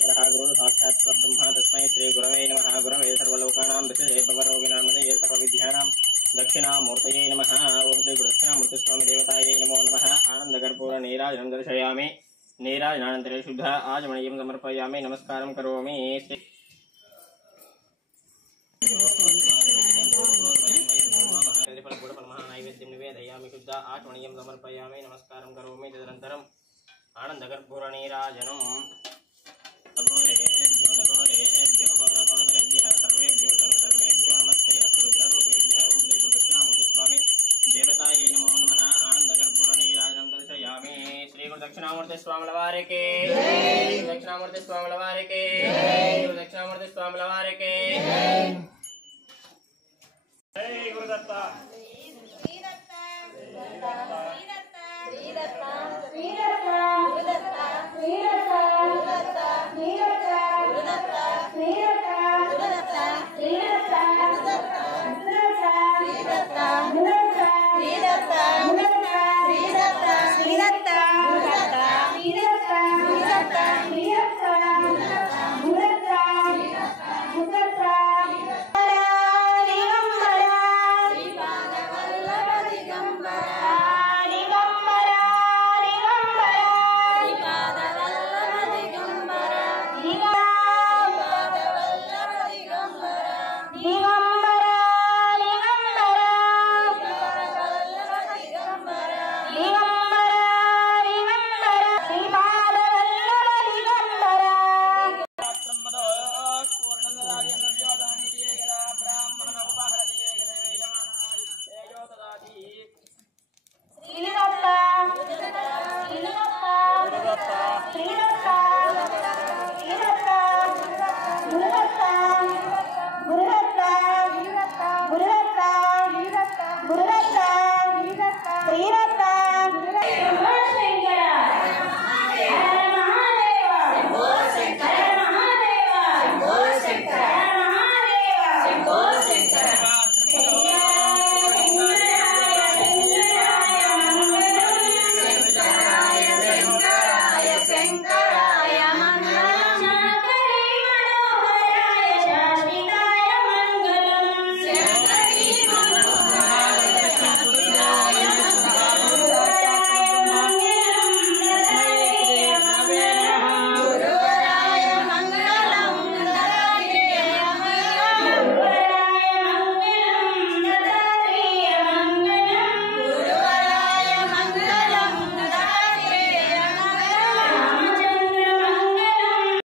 परमेश्वरः गुरुः साक्षात् परब्रह्म तस्मै श्रीगुरवे नमः। गुरवे सर्वलोकानां विषये भवरोगिणां नदये सर्वविद्यानां दक्षिणामूर्तये नमः। ओं श्री गुरुदक्षिणामूर्तिस्वामी देवतायै नमो नमः। आनन्दकर्पूर नीराजनं दर्शयामि। नीराजनानन्तरे शुद्ध आचमनीयं समर्पयामि। नमस्कारं करोमि। नैवेद्यं निवेदयामि। शुद्ध आचमनीयं समर्पयामि। नमस्कारं करोमि। तदनन्तरम् आनन्दकर्पूर नीराजनम् अघोरेभ्यो गौरगौरतरेभ्यः सर्वेभ्यो सर्वेभ्यो नमस्ते। अस्तु रुद्ररूपेभ्यः ओं श्री गुरुदक्षिणामूर्तिस्वामी देवतायै नमो नमः। आनन्दकर्पूर नीराजनं दर्शयामि। श्री गुरुदक्षिणामूर्तिस्वामिల వారికి दक्षिणामूर्तिस्वामिల వారికి दक्षिणामूर्तिस्वामिల వారికి जय गुरुदत्त श्री दत्त श्री दत्त श्री दत्त श्री दत्त